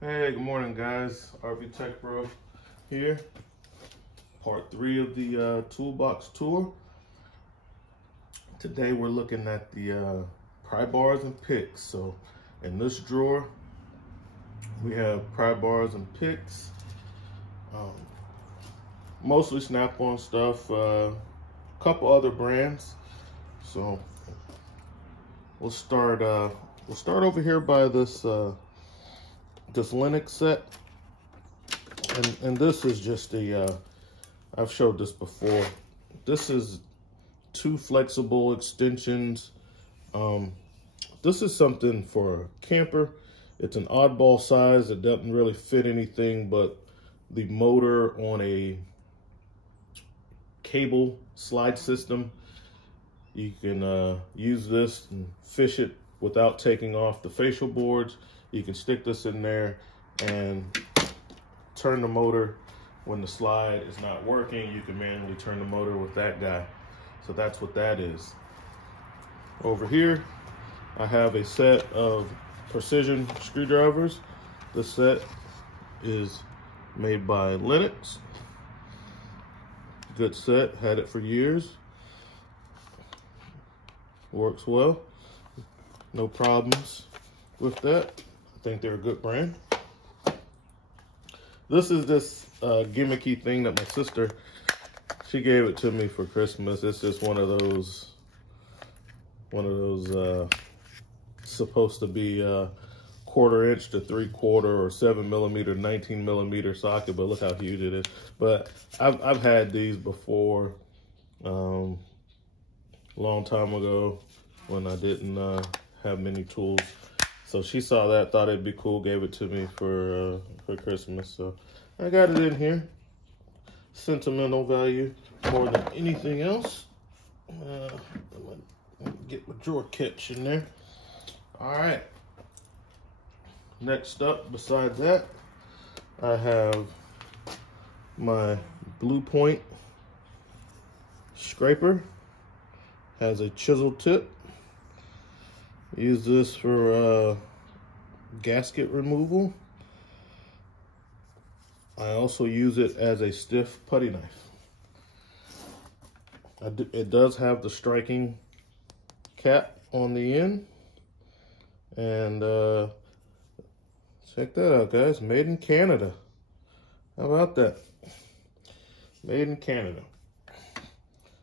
Hey, good morning guys. RV Tech Bro here. Part 3 of the toolbox tour. Today we're looking at the pry bars and picks. So in this drawer we have pry bars and picks. Mostly Snap-on stuff, couple other brands. So we'll start over here by this this Linux set, and this is just I've showed this before. This is 2 flexible extensions. This is something for a camper. It's an oddball size. It doesn't really fit anything but the motor on a cable slide system. You can use this and fish it without taking off the facial boards. You can stick this in there and turn the motor when the slide is not working. You can manually turn the motor with that guy. So that's what that is. Over here, I have a set of precision screwdrivers. This set is made by Linux. Good set, had it for years. Works well, no problems with that. I think they're a good brand. This is this gimmicky thing that my sister, she gave it to me for Christmas. It's just one of those supposed to be 1/4 inch to 3/4 or 7mm 19mm socket, but look how huge it is. But I've had these before, long time ago when I didn't have many tools. So she saw that, thought it'd be cool, gave it to me for Christmas. So I got it in here. Sentimental value more than anything else. I'm gonna get my drawer catch in there. All right. Next up, beside that, I have my Blue Point scraper. Has a chisel tip. Use this for gasket removal. I also use it as a stiff putty knife. It does have the striking cap on the end. And check that out, guys. Made in Canada. How about that? Made in Canada.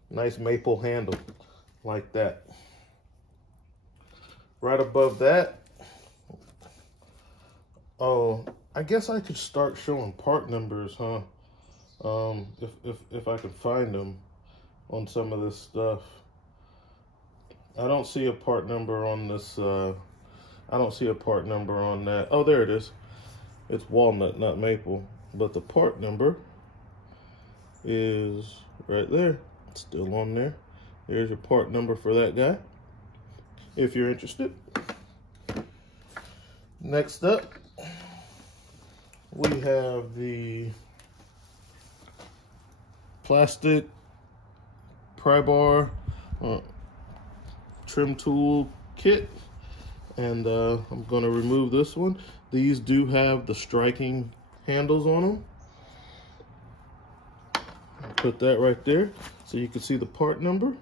Nice maple handle like that. Right above that, oh, I guess I could start showing part numbers, huh? If I could find them on some of this stuff. I don't see a part number on this. I don't see a part number on that. Oh, there it is. It's walnut, not maple. But the part number is right there. It's still on there. There's your part number for that guy, if you're interested. Next up, we have the plastic pry bar trim tool kit. And I'm going to remove this one. These do have the striking handles on them. I'll put that right there so you can see the part number.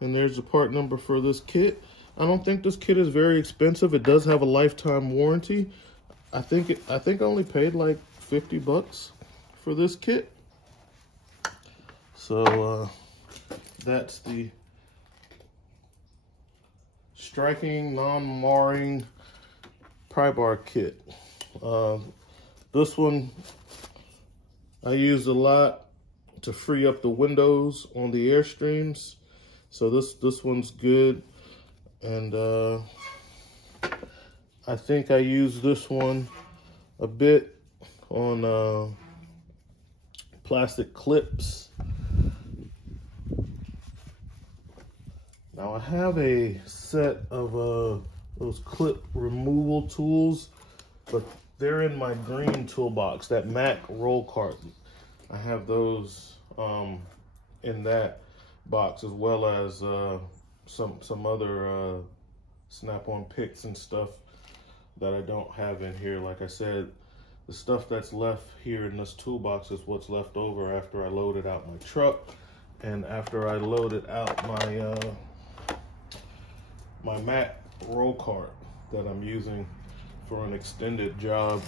And there's the part number for this kit. I don't think this kit is very expensive. It does have a lifetime warranty. I think I only paid like 50 bucks for this kit. So that's the striking, non-marring pry bar kit. This one I use a lot to free up the windows on the Airstreams. So this one's good. And I think I use this one a bit on plastic clips. Now I have a set of those clip removal tools, but they're in my green toolbox, that Mac roll cart. I have those in that box, as well as some other Snap-on picks and stuff that I don't have in here. Like I said, the stuff that's left here in this toolbox is what's left over after I loaded out my truck and after I loaded out my Mac roll cart that I'm using for an extended job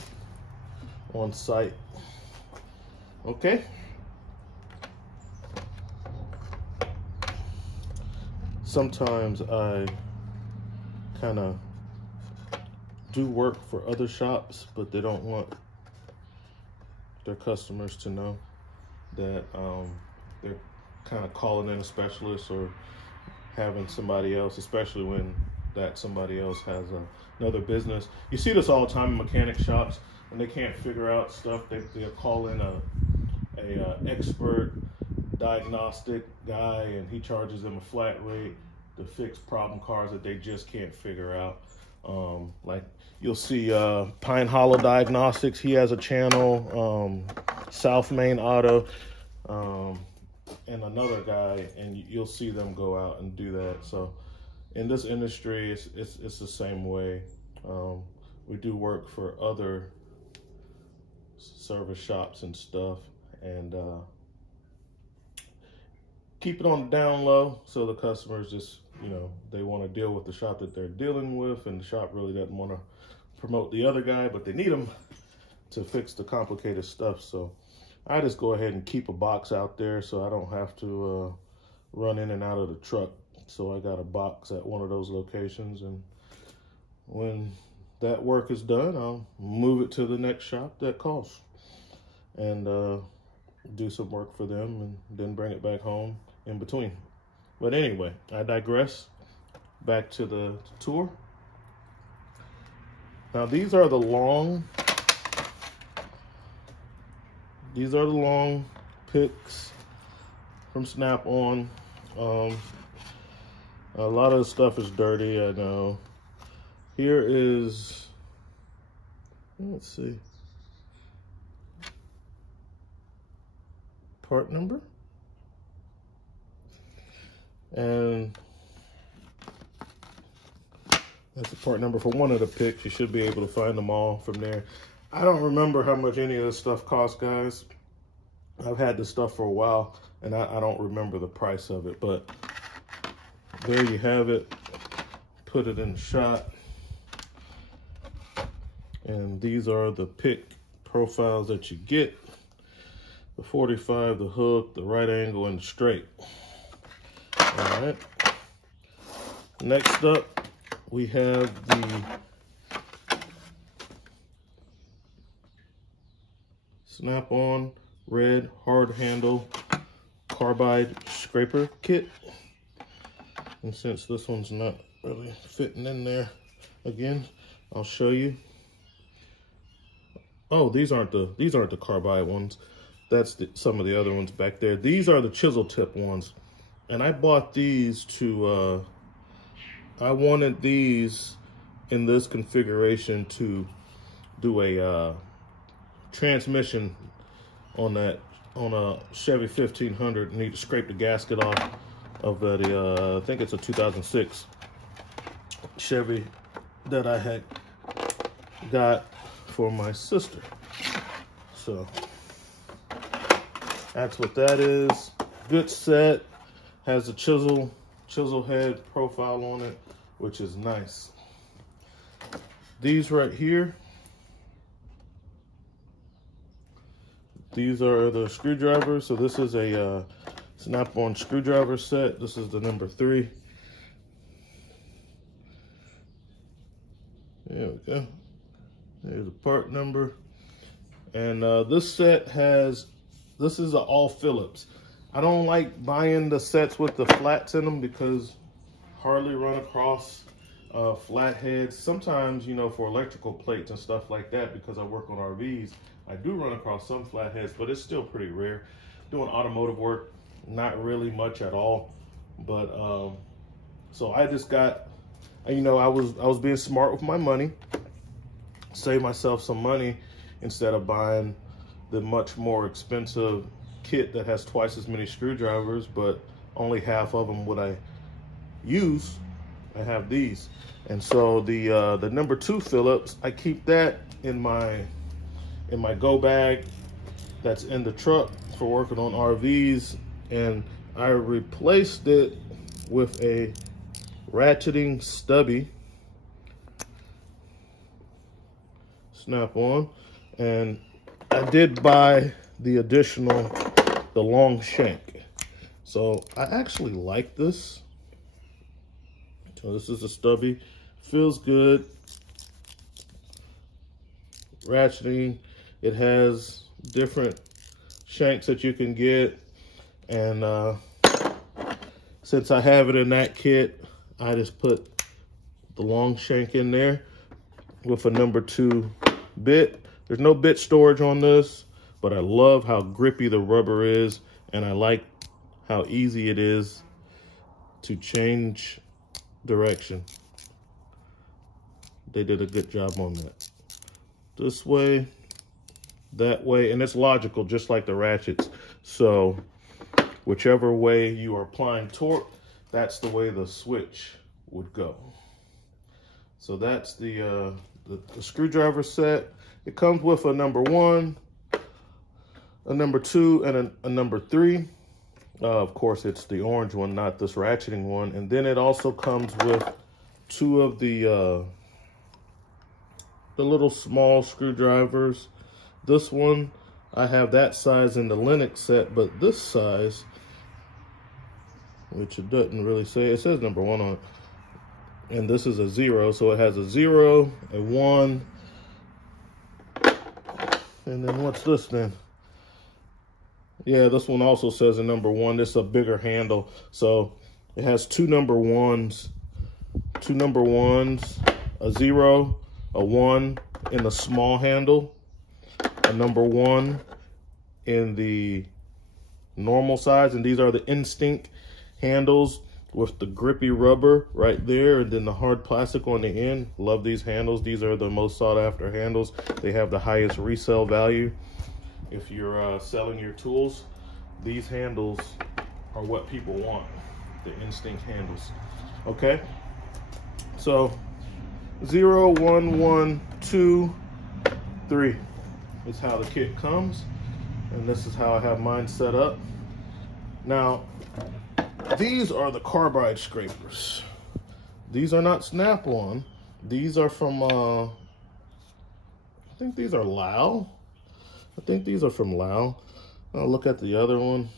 on site. Okay. Sometimes I kind of do work for other shops, but they don't want their customers to know that they're kind of calling in a specialist or having somebody else, especially when that somebody else has another business. You see this all the time in mechanic shops, and they can't figure out stuff. They'll call in a expert diagnostic guy, and he charges them a flat rate to fix problem cars that they just can't figure out. Like you'll see Pine Hollow Diagnostics, he has a channel, South Main Auto, and another guy, and you'll see them go out and do that. So in this industry, it's the same way. We do work for other service shops and stuff, and keep it on the down low so the customers just, you know, they want to deal with the shop that they're dealing with, and the shop really doesn't want to promote the other guy, but they need them to fix the complicated stuff. So I just go ahead and keep a box out there so I don't have to run in and out of the truck. So I got a box at one of those locations, and when that work is done, I'll move it to the next shop that calls and do some work for them, and then bring it back home in between. But anyway, I digress. Back to the tour. Now these are the long pics from Snap-on. A lot of the stuff is dirty, I know. Here is, let's see, part number. And that's the part number for one of the pics. You should be able to find them all from there. I don't remember how much any of this stuff costs, guys. I've had this stuff for a while, and I don't remember the price of it, but there you have it. Put it in the shot. And these are the pic profiles that you get. The 45, the hook, the right angle, and the straight. All right. Next up, we have the Snap-on red hard handle carbide scraper kit. And since this one's not really fitting in there, again, I'll show you. Oh, these aren't the carbide ones. That's some of the other ones back there. These are the chisel tip ones. And I bought these to, I wanted these in this configuration to do a transmission on a Chevy 1500. I need to scrape the gasket off of that, I think it's a 2006 Chevy that I had got for my sister. So that's what that is. Good set. Has a chisel head profile on it, which is nice. These right here, these are the screwdrivers. So this is a Snap-on screwdriver set. This is the number 3. There we go. There's a part number. And this set has, this is an all Phillips. I don't like buying the sets with the flats in them because hardly run across flat heads. Sometimes, you know, for electrical plates and stuff like that, because I work on RVs, I do run across some flat heads, but it's still pretty rare. Doing automotive work, not really much at all. But so I just got, you know, I was being smart with my money, save myself some money instead of buying the much more expensive kit that has twice as many screwdrivers, but only half of them would I use. I have these. And so the number 2 Phillips, I keep that in my go bag that's in the truck for working on RVs, and I replaced it with a ratcheting stubby snap-on, and I did buy the additional, the long shank. So I actually like this. So this is a stubby, feels good. Ratcheting, it has different shanks that you can get, and since I have it in that kit, I just put the long shank in there with a number 2 bit. There's no bit storage on this, but I love how grippy the rubber is, and I like how easy it is to change direction. They did a good job on that. This way, that way, and it's logical, just like the ratchets. So whichever way you are applying torque, that's the way the switch would go. So that's the screwdriver set. It comes with a number 1, a number 2, and a number 3. Of course, it's the orange one, not this ratcheting one. And then it also comes with 2 of the little small screwdrivers. This one, I have that size in the Linux set, but this size, which it doesn't really say, it says number 1 on it. And this is a 0, so it has a 0, a 1, and then what's this then? Yeah, this one also says a number 1. This is a bigger handle, so it has 2 number 1s, a 0, a 1 in the small handle, a number 1 in the normal size, and these are the Instinct handles with the grippy rubber right there, and then the hard plastic on the end. Love these handles. These are the most sought after handles. They have the highest resale value. If you're selling your tools, these handles are what people want, the Instinct handles. Okay, so 0, 1, 1, 2, 3 is how the kit comes, and this is how I have mine set up. Now, these are the carbide scrapers. These are not Snap-on. These are from, I think these are Lao. I think these are from Lao. I'll look at the other one.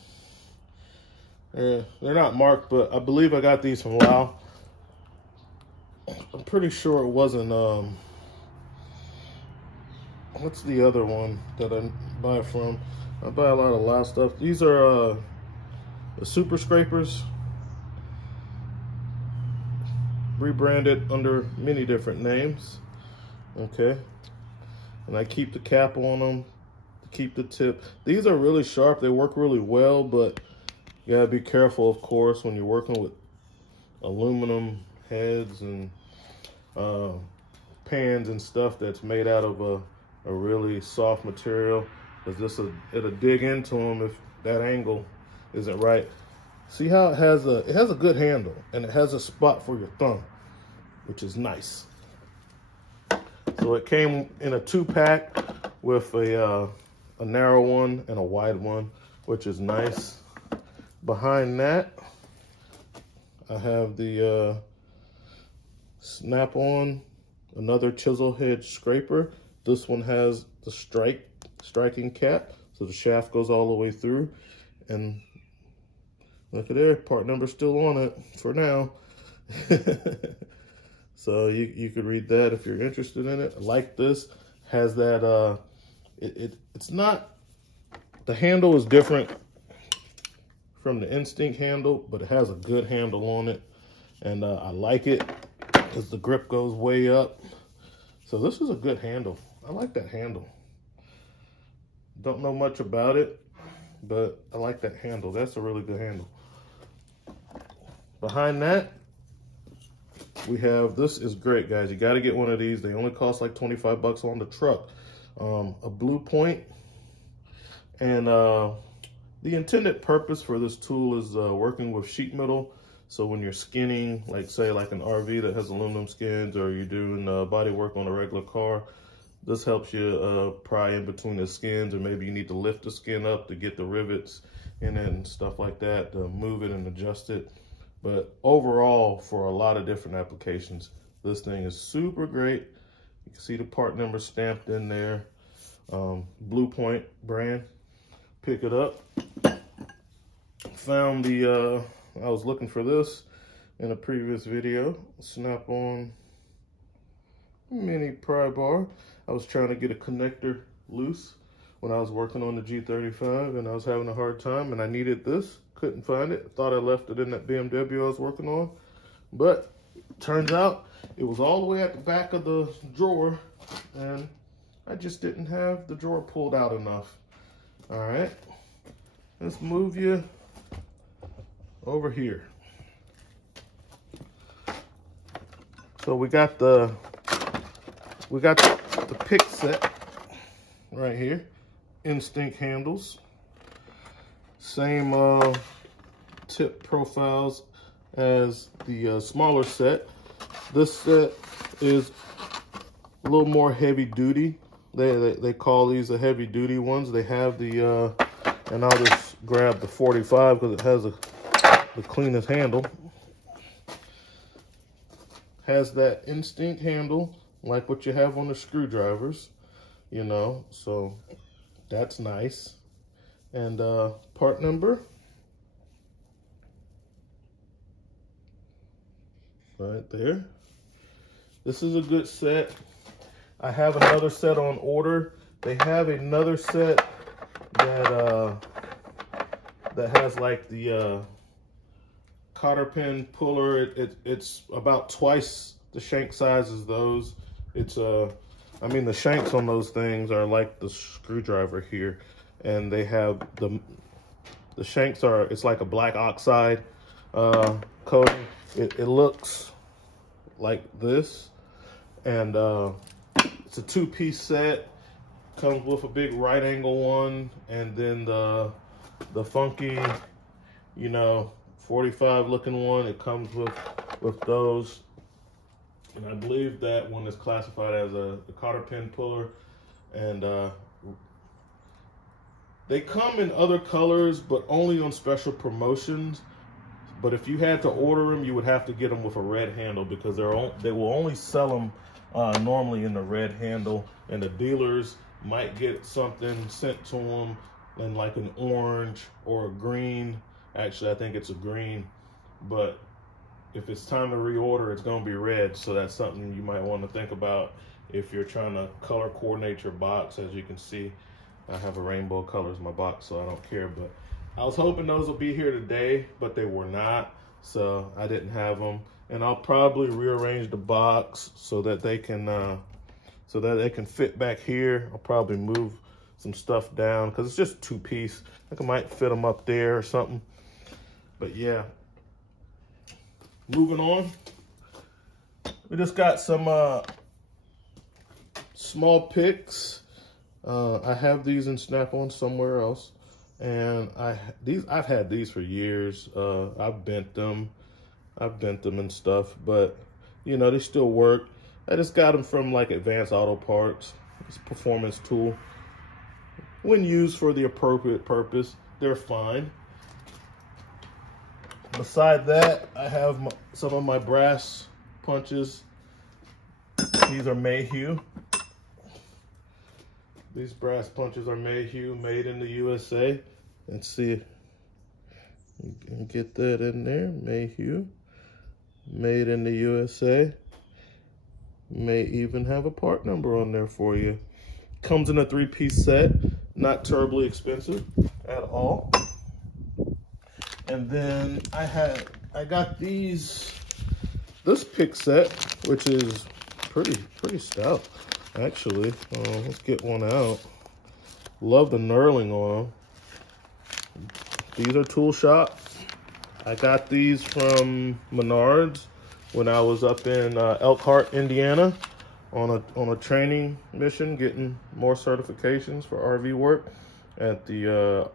They're not marked, but I believe I got these from Lao. I'm pretty sure it wasn't, what's the other one that I buy from? I buy a lot of Lao stuff. These are the Super Scrapers, rebranded under many different names. Okay, and I keep the cap on them to keep the tip. These are really sharp. They work really well, but you gotta be careful, of course, when you're working with aluminum heads and pans and stuff that's made out of a really soft material, because it'll dig into them if that angle isn't right. See how it has a good handle, and it has a spot for your thumb, which is nice. So it came in a 2-pack with a narrow one and a wide one, which is nice. Behind that, I have the Snap-on, another chisel head scraper. This one has the striking cap, so the shaft goes all the way through, and look at there, part number's still on it for now. So you could read that if you're interested in it. I like this. Has that, it's not, the handle is different from the Instinct handle, but it has a good handle on it. And I like it because the grip goes way up. So this is a good handle. I like that handle. Don't know much about it, but I like that handle. That's a really good handle. Behind that, we have, this is great, guys. You got to get one of these. They only cost like 25 bucks on the truck. A blue point. And the intended purpose for this tool is working with sheet metal. So when you're skinning, like say like an RV that has aluminum skins, or you're doing body work on a regular car, this helps you pry in between the skins, or maybe you need to lift the skin up to get the rivets in it and stuff like that, to move it and adjust it. But overall, for a lot of different applications, this thing is super great. You can see the part number stamped in there. Blue Point brand. Pick it up. Found the, I was looking for this in a previous video. Snap-on mini pry bar. I was trying to get a connector loose when I was working on the G35, and I was having a hard time, and I needed this. Couldn't find it. Thought I left it in that BMW I was working on, but turns out it was all the way at the back of the drawer, and I just didn't have the drawer pulled out enough. All right, let's move you over here. So we got the pick set right here. Instinct handles. Same tip profiles as the smaller set. This set is a little more heavy duty. They call these the heavy duty ones. They have the, and I'll just grab the 45 because it has the cleanest handle. Has that instinct handle like what you have on the screwdrivers, you know, so that's nice. And part number right there. This is a good set. I have another set on order. They have another set that that has like the cotter pin puller. It's about twice the shank size as those. It's I mean, the shanks on those things are like the screwdriver here, and they have the shanks are, it's like a black oxide coating. It looks like this, and it's a two-piece set. Comes with a big right angle one, and then the funky, you know, 45 looking one. It comes with those. And I believe that one is classified as a cotter pin puller. And they come in other colors, but only on special promotions. But if you had to order them, you would have to get them with a red handle, because they will only sell them normally in the red handle. And the dealers might get something sent to them in like an orange or a green. Actually, I think it's a green. But if it's time to reorder, it's going to be red. So that's something you might want to think about if you're trying to color coordinate your box. As you can see, I have a rainbow of colors in my box, so I don't care. But I was hoping those will be here today, but they were not. So I didn't have them. And I'll probably rearrange the box so that they can fit back here. I'll probably move some stuff down because it's just two-piece. I think I might fit them up there or something. But yeah. Moving on, we just got some small pics. I have these in Snap-on somewhere else, and I've had these for years. I've bent them and stuff, but you know, they still work. I just got them from like Advanced Auto Parts. It's a performance tool. When used for the appropriate purpose, they're fine. Beside that, I have some of my brass punches. These are Mayhew. These brass punches are Mayhew, made in the USA. Let's see if you can get that in there. Mayhew, made in the USA. May even have a part number on there for you. Comes in a three-piece set, not terribly expensive at all. And then I got this pick set, which is pretty stout, actually. Let's get one out. Love the knurling on them. These are Tool Shop. I got these from Menards when I was up in Elkhart, Indiana, on a training mission, getting more certifications for RV work at the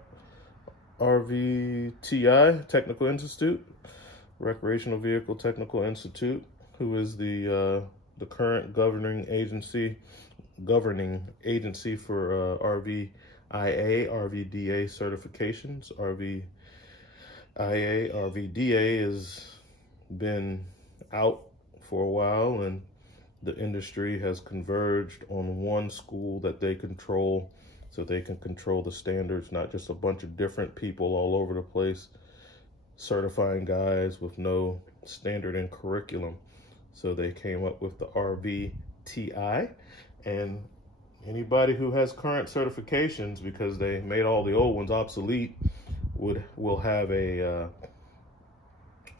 RVTI Technical Institute. Recreational Vehicle Technical Institute, who is the current governing agency for RVIA, RVDA certifications. RVIA, RVDA has been out for a while, and the industry has converged on one school that they control, so they can control the standards, not just a bunch of different people all over the place certifying guys with no standard and curriculum. So they came up with the RVTI, and anybody who has current certifications, because they made all the old ones obsolete, will have a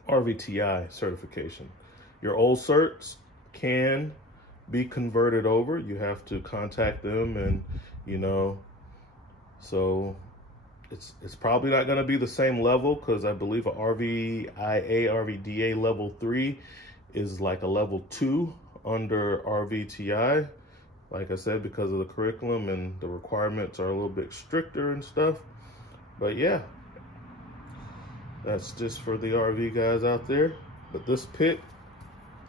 RVTI certification. Your old certs can be converted over. You have to contact them, and so it's probably not going to be the same level, because I believe a RVIA, RVDA level 3 is like a level 2 under RVTI. Like I said, because of the curriculum and the requirements are a little bit stricter and stuff. But yeah, that's just for the RV guys out there. But this pick,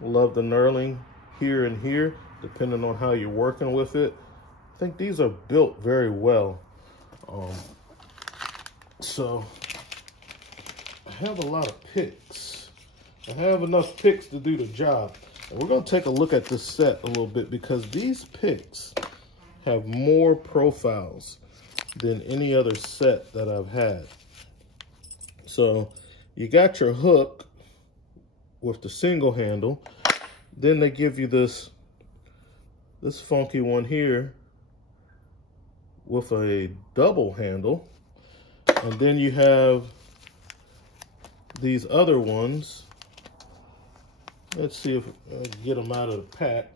love the knurling here and here, depending on how you're working with it. I think these are built very well. So I have a lot of picks. I have enough picks to do the job. And we're going to take a look at this set a little bit, because these picks have more profiles than any other set that I've had. So you got your hook with the single handle. Then they give you this funky one here with a double handle. And then you have these other ones. Let's see if I can get them out of the pack.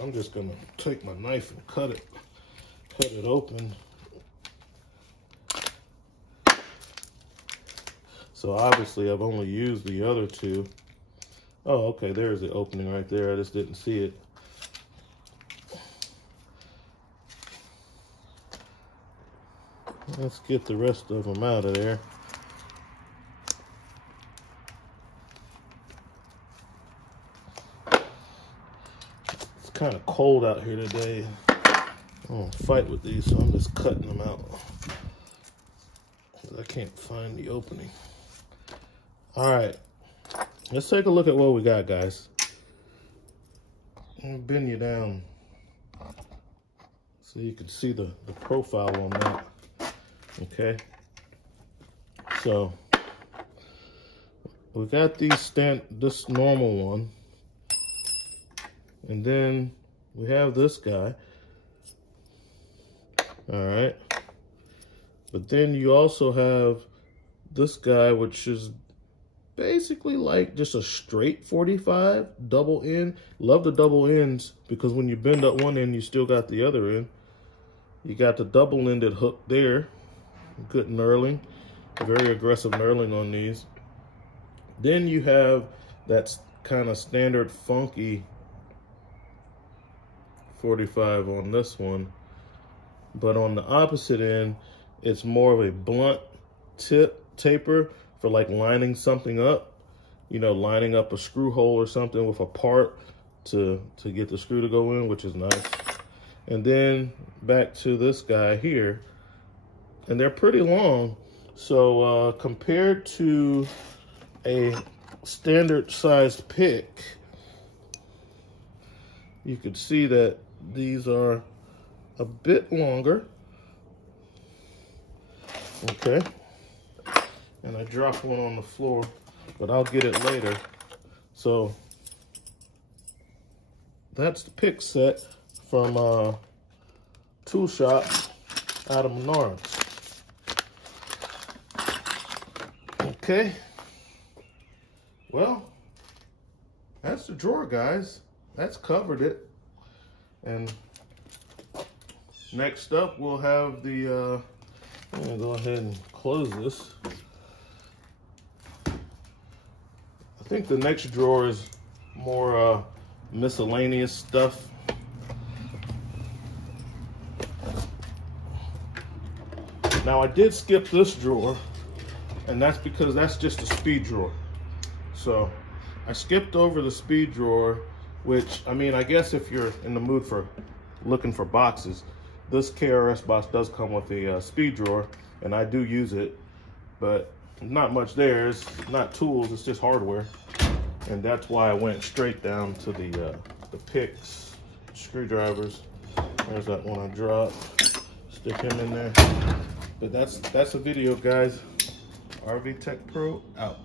I'm just gonna take my knife and cut it open. So obviously I've only used the other two. Oh, okay, there's the opening right there. I just didn't see it. Let's get the rest of them out of there. It's kind of cold out here today. I don't fight with these, so I'm just cutting them out. I can't find the opening. All right, let's take a look at what we got, guys. I'm gonna bend you down so you can see the profile on that. Okay, so we got this normal one, and then we have this guy. All right, but then you also have this guy, which is basically like just a straight 45 double end. Love the double ends, because when you bend up one end, you still got the other end. You got the double-ended hook there. Good knurling, very aggressive knurling on these. Then you have that kind of standard funky 45 on this one, but on the opposite end, it's more of a blunt tip taper for like lining something up, lining up a screw hole or something with a part to get the screw to go in, which is nice. And then back to this guy here, and they're pretty long. So compared to a standard sized pick, you could see that these are a bit longer. Okay, and I dropped one on the floor, but I'll get it later. So that's the pick set from Tool Shop out of Menards. Okay, well, that's the drawer, guys. That's covered it. And next up, we'll have the, I'm gonna go ahead and close this. I think the next drawer is more miscellaneous stuff. Now, I did skip this drawer And that's because that's just a speed drawer. So I skipped over the speed drawer, which, I mean, I guess if you're in the mood for looking for boxes, this KRS box does come with a speed drawer, and I do use it, but not much there. It's not tools, it's just hardware. And that's why I went straight down to the pics, screwdrivers. There's that one I dropped. Stick him in there. But that's a video, guys. RV Tech Pro out.